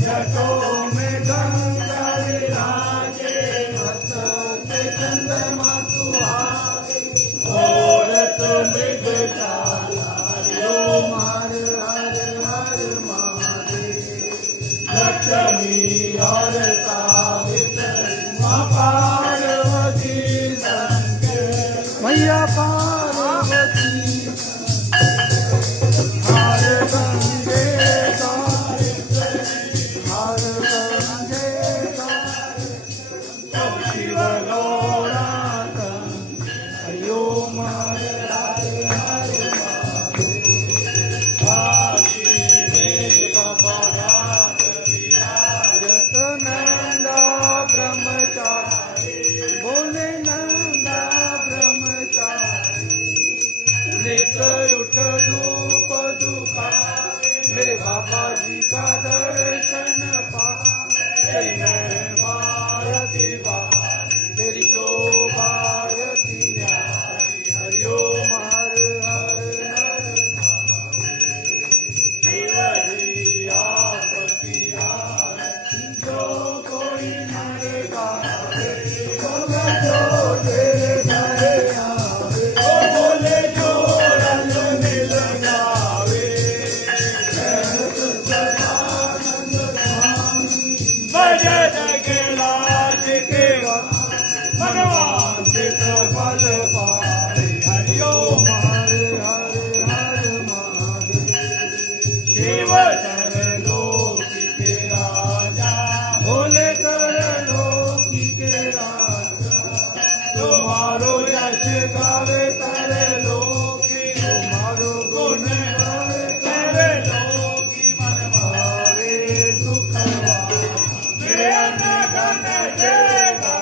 जटो में गंगा विराजे, गावे तेरे लोकी तुम्हारो गुण गावे तेरे लोकी मन मारे सुख मेरे अनगन देगा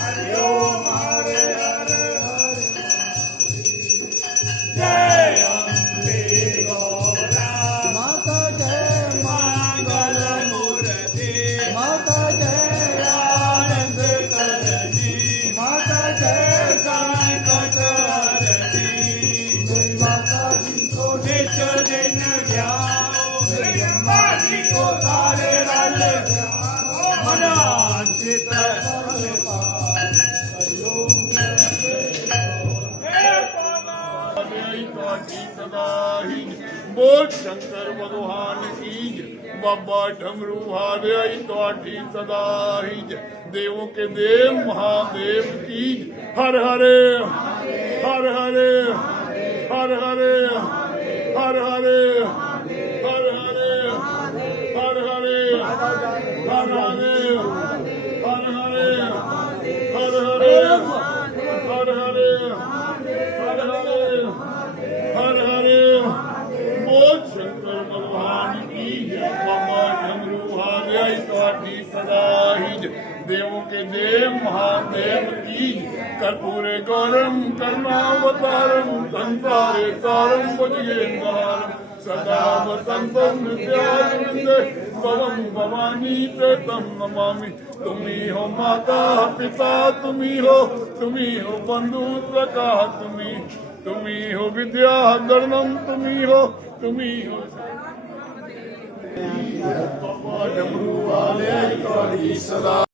हरिओ मारे हरे हरे जय अम्बे गौरा माता जय मंगल मूर्ति माता जय आनंद करनी माता जय संकट हरनी जय माता जी को नित दिन ध्याओ ब्रह्मा जी को सारे रल मना चित बोल शंकर भगवान की बाबा डमरू हारे थोड़ी सदा ही देवों के देव महादेव की हर हरे हर हरे हर हरे हर हरे हर हरे हर हरे हर हरे हर हरे हर हरे हर हरे हर हरे हर हरे बोल शंकर भगवान की बाबा डमरू हारे थोड़ी सदा ही देवों के देव महादेव की कर्पूरे गौरम करुणावतारम संसारे तारम भुजगेन्द्रहारम सदा वसंतम हृदयारविंदे भवम भवानी प्रेतम नमामि तुम्ही हो माता पिता तुम्ही हो बंधु सखा तुम्ही हो विद्या धर्मम तुम्ही हो बाबा डमरू वाले थोड़ी सदा